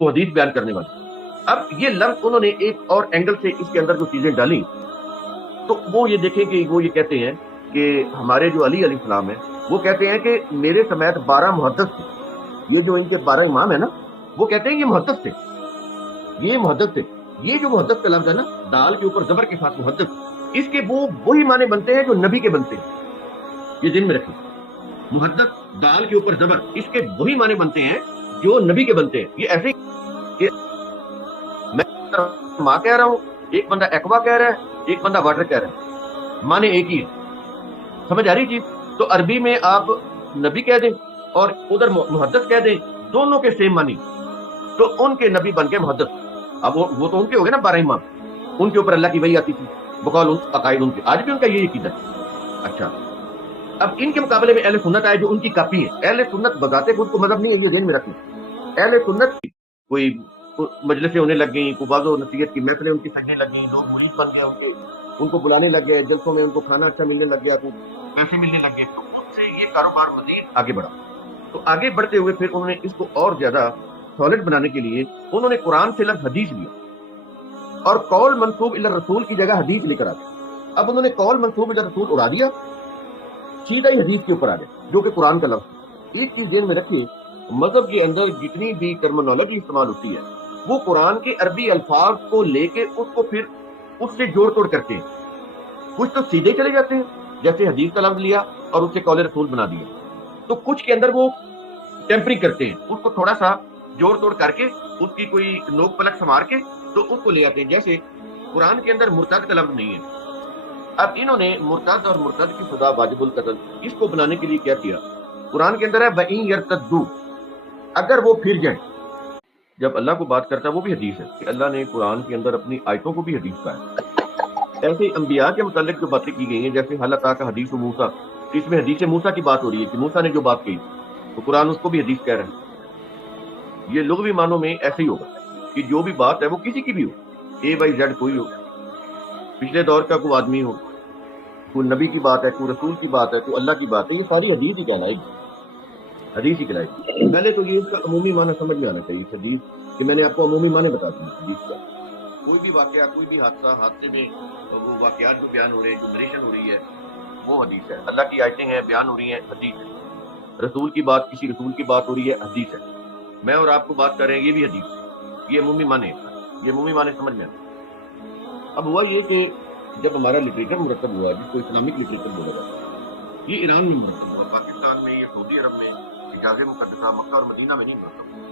وہ حدیث بیان کرنے والے۔ اب یہ لفظ انہوں نے ایک اور اینگل سے اس کے اندر جو چیزیں ڈالی، تو وہ یہ دیکھیں کہ وہ یہ کہتے ہیں کہ ہمارے جو علی علیہ السلام ہے وہ کہتے ہیں کہ میرے سمیت 12 محدث تھے، یہ جو ان کے 12 امام ہیں نا، وہ کہتے ہیں یہ محدث تھے، یہ محدث تھے۔ یہ جو محدث کا لفظ ہے نا، دال کے اوپر زبر کے ساتھ محدث، اس کے وہی معنی بنتے ہیں جو نبی کے بنتے ہیں، یہ دن میں رکھیں۔ محدث دال کے اوپر زبر، اس کے وہی معنی بنتے ہیں جو نبی کے بنتے ہیں۔ یہ ایسے کہ میں ماں کہہ رہا ہوں، ایک بندہ ایکوا کہہ رہا ہے، ایک بندہ واٹر کہہ رہا ہے، معنی ایک ہی ہے۔ سمجھ آ رہی چیز؟ تو عربی میں آپ نبی کہہ دیں اور ادھر محدث کہہ دیں، دونوں کے سیم معنی، تو ان کے نبی بن کے محدث۔ اب وہ تو ان کے ہو گئے نا 12 امام، ان کے اوپر اللہ کی وحی آتی تھی بقول ان عقائد ان کے، آج بھی ان کا یہی عقیدہ ہے۔ اچھا، اب ان کے مقابلے میں اہل سنت آئے جو ان کی کاپی ہے۔ اہل سنت بذات خود کو مذہب نہیں ہے، یہ ذہن میں رکھیں۔ اہل سنت کی کوئی مجلسیں ہونے لگ گئیں، کوئی بعض و نصیحت کی محفلیں ان کی سجنے لگ گئیں، لوگ مرید بن گئے، ان کو بلانے لگ گئے جلسوں میں، ان کو کھانا اچھا ملنے لگ گیا، تو پیسے ملنے لگ گئے، تو ان سے یہ کاروبار مزید آگے بڑھا۔ تو آگے بڑھتے ہوئے پھر انہوں نے اس کو اور زیادہ سالڈ بنانے کے لیے انہوں نے قرآن سے لفظ حدیث لیا اور قول منسوب الی الرسول کی جگہ حدیث لے کر آ گئے۔ اب انہوں نے قول منسوب الی الرسول اڑا دیا، سیدھا ہی حدیث کے اوپر آ گئے جو کہ قرآن کا لفظ ہے۔ ایک چیز ذہن میں رکھیے، مذہب کے اندر جتنی بھی ٹرمینالوجی استعمال ہوتی ہے وہ قرآن کے عربی الفاظ کو لے کے اس کو پھر اس سے جوڑ توڑ کرتے ہیں۔ کچھ تو سیدھے چلے جاتے ہیں، جیسے حدیث کا لفظ لیا اور اس سے قول رسول بنا دیا، تو کچھ کے اندر وہ ٹیمپرنگ کرتے ہیں، اس کو تھوڑا سا جوڑ توڑ کر کے اس کی کوئی نوک پلک سنوار کے تو اس کو لے آتے ہیں۔ جیسے قرآن کے اندر مرتد کا لفظ نہیں ہے، اب انہوں نے مرتد اور مرتد کی سزا واجب القتل اس کو بنانے کے لیے کیا کیا، قرآن کے اندر ہے وَإِن يَرْتَدُّوا، اگر وہ پھر جائیں۔ جب اللہ کو بات کرتا ہے وہ بھی حدیث ہے کہ اللہ نے قرآن کے اندر اپنی آیتوں کو بھی حدیث کہا ہے۔ ایسے انبیاء کے متعلق جو باتیں کی گئی ہیں، جیسے حل اتاک حدیث موسیٰ، اس میں حدیث موسیٰ کی بات ہو رہی ہے کہ موسیٰ نے جو بات کہی تو قرآن اس کو بھی حدیث کہہ رہا ہے۔ یہ لغوی معنوں میں ایسے ہی ہوگا کہ جو بھی بات ہے وہ کسی کی بھی ہو، اے بائی زیڈ کوئی ہو، پچھلے دور کا کوئی آدمی ہو، کوئی نبی کی بات ہے، کوئی رسول کی بات ہے، کوئی اللہ کی بات ہے، یہ ساری حدیث ہی کہلائے گی، حدیث ہی کہلائے گی۔ پہلے تو یہ اس کا عمومی معنی سمجھ میں آنا چاہیے حدیث کہ میں نے آپ کو عمومی معنی بتا دیا حدیث کا۔ کوئی بھی واقعہ، کوئی بھی حادثے میں وہ واقعات جو بیان ہو رہے ہیں، جو نریشن ہو رہی ہے، وہ حدیث ہے۔ اللہ کی آیتیں ہیں بیان ہو رہی ہیں، حدیث ہے۔ رسول کی بات، کسی رسول کی بات ہو رہی ہے، حدیث ہے۔ میں اور آپ کو بات کر رہے ہیں، یہ بھی حدیث ہے۔ یہ عمومی معنی ہے، یہ عمومی معنی سمجھ میں آتا۔ اب ہوا یہ کہ جب ہمارا لٹریچر مرتب ہوا، جس کو اسلامک لٹریچر بولا جاتا ہے، یہ ایران میں مرتب ہوا، پاکستان میں، یہ سعودی عرب میں، حجاز مقدسہ، مکہ اور مدینہ میں نہیں مرتب ہوا۔